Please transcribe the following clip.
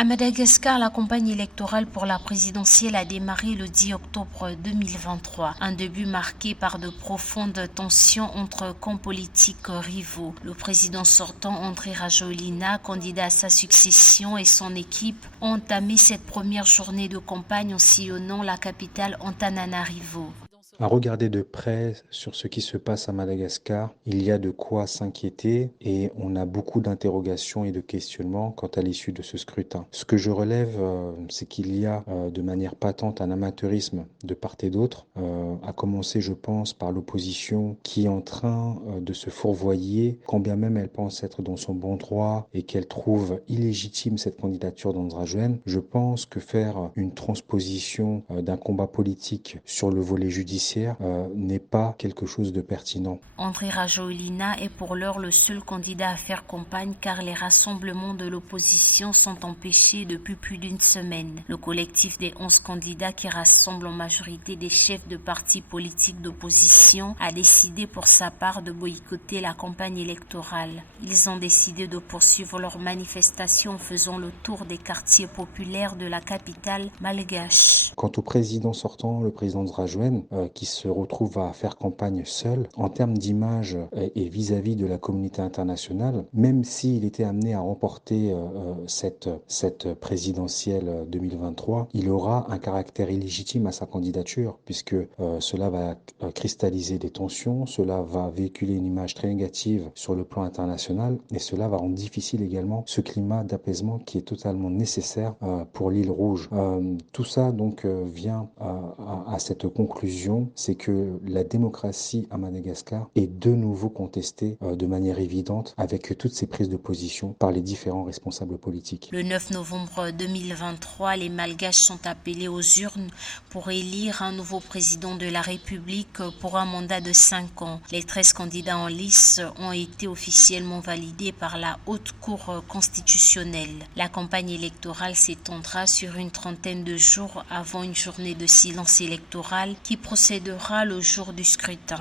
À Madagascar, la campagne électorale pour la présidentielle a démarré le 10 octobre 2023, un début marqué par de profondes tensions entre camps politiques rivaux. Le président sortant, Andry Rajoelina, candidat à sa succession, et son équipe ont entamé cette première journée de campagne en sillonnant la capitale Antananarivo. À regarder de près sur ce qui se passe à Madagascar, il y a de quoi s'inquiéter et on a beaucoup d'interrogations et de questionnements quant à l'issue de ce scrutin. Ce que je relève, c'est qu'il y a de manière patente un amateurisme de part et d'autre, à commencer, je pense, par l'opposition qui est en train de se fourvoyer, quand bien même elle pense être dans son bon droit et qu'elle trouve illégitime cette candidature d'Andrajoen. Je pense que faire une transposition d'un combat politique sur le volet judiciaire n'est pas quelque chose de pertinent. Andry Rajoelina est pour l'heure le seul candidat à faire campagne car les rassemblements de l'opposition sont empêchés depuis plus d'une semaine. Le collectif des 11 candidats qui rassemble en majorité des chefs de partis politiques d'opposition a décidé pour sa part de boycotter la campagne électorale. Ils ont décidé de poursuivre leur manifestation en faisant le tour des quartiers populaires de la capitale malgache. Quant au président sortant, le président Rajoelina, qui se retrouve à faire campagne seul, en termes d'image et vis-à-vis de la communauté internationale, même s'il était amené à remporter cette présidentielle 2023, il aura un caractère illégitime à sa candidature, puisque cela va cristalliser des tensions, cela va véhiculer une image très négative sur le plan international, et cela va rendre difficile également ce climat d'apaisement qui est totalement nécessaire pour l'île Rouge. Tout ça donc vient à cette conclusion, c'est que la démocratie à Madagascar est de nouveau contestée de manière évidente avec toutes ces prises de position par les différents responsables politiques. Le 9 novembre 2023, les Malgaches sont appelés aux urnes pour élire un nouveau président de la République pour un mandat de 5 ans. Les 13 candidats en lice ont été officiellement validés par la Haute Cour constitutionnelle. La campagne électorale s'étendra sur une trentaine de jours avant une journée de silence électoral qui procédera le jour du scrutin.